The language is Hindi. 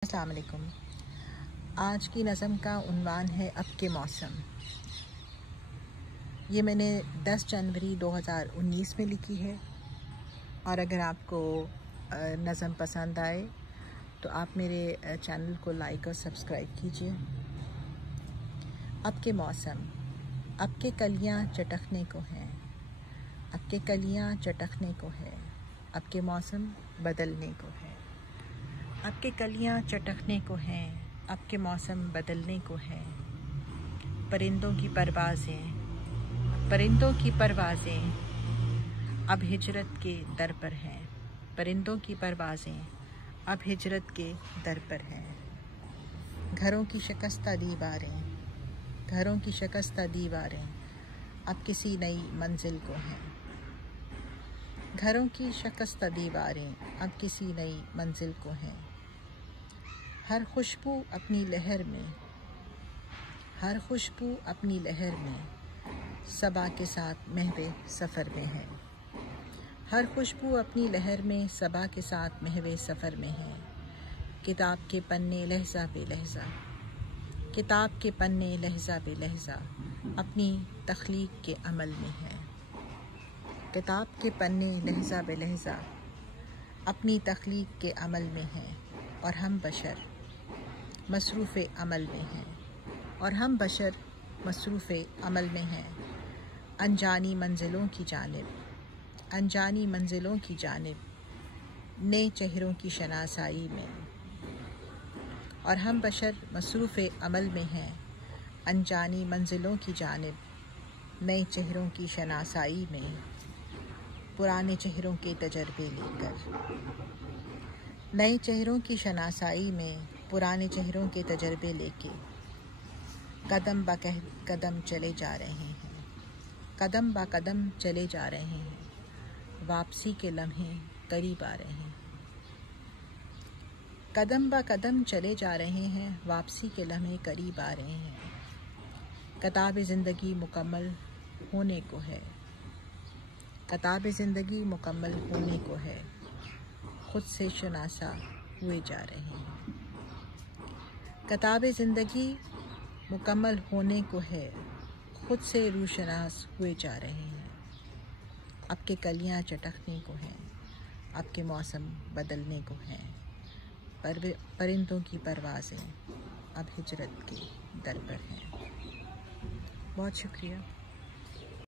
अस्सलाम वालेकुम। आज की नज़म का उन्वान है अब के मौसम। ये मैंने 10 जनवरी 2019 में लिखी है और अगर आपको नज़म पसंद आए तो आप मेरे चैनल को लाइक और सब्सक्राइब कीजिए। अब के मौसम, अब के कलियाँ चटकने को हैं, अब के कलियाँ चटकने को है, अब के मौसम बदलने को है। अब के कलियाँ चटकने को हैं, अब के मौसम बदलने को है। परिंदों की परवाज़ें अब हिजरत के दर पर हैं। परिंदों की परवाज़ें अब हिजरत के दर पर हैं। घरों की शिकस्ता दीवारें अब किसी नई मंजिल को हैं। घरों की शिकस्ता दीवारें अब किसी नई मंजिल को हैं। हर खुशबू अपनी लहर में सबा के साथ महवे सफ़र में है। हर खुशबू अपनी लहर में सबा के साथ महवे सफ़र में है। किताब के पन्ने लहज़ा पे लहज़ा अपनी तख्लीक के अमल में है। किताब के पन्ने लहज़ा पे लहज़ा अपनी तख्लीक के अमल में है। और हम बशर मसरूफ़े अमल में हैं अनजानी मंजिलों की जानिब नए चेहरों की शनासाई में। और हम बशर मसरूफ़े अमल में हैं अनजानी मंजिलों की जानिब नए चेहरों की शनासाई में। पुराने चेहरों के तजर्बे लेके कदम ब कदम चले जा रहे हैं। वापसी के लम्हे करीब आ रहे हैं। कदम ब कदम चले जा रहे हैं, वापसी के लम्हे करीब आ रहे हैं। किताब ज़िंदगी मुकम्मल होने को है, खुद से शनासा हुए जा रहे हैं। किताब ज़िंदगी मुकम्मल होने को है, खुद से रूशनास हुए जा रहे हैं। अब के कलियाँ चटकने को हैं, अब के मौसम बदलने को हैं। परिंदों की परवाज़ें अब हिजरत के दर पर हैं। बहुत शुक्रिया।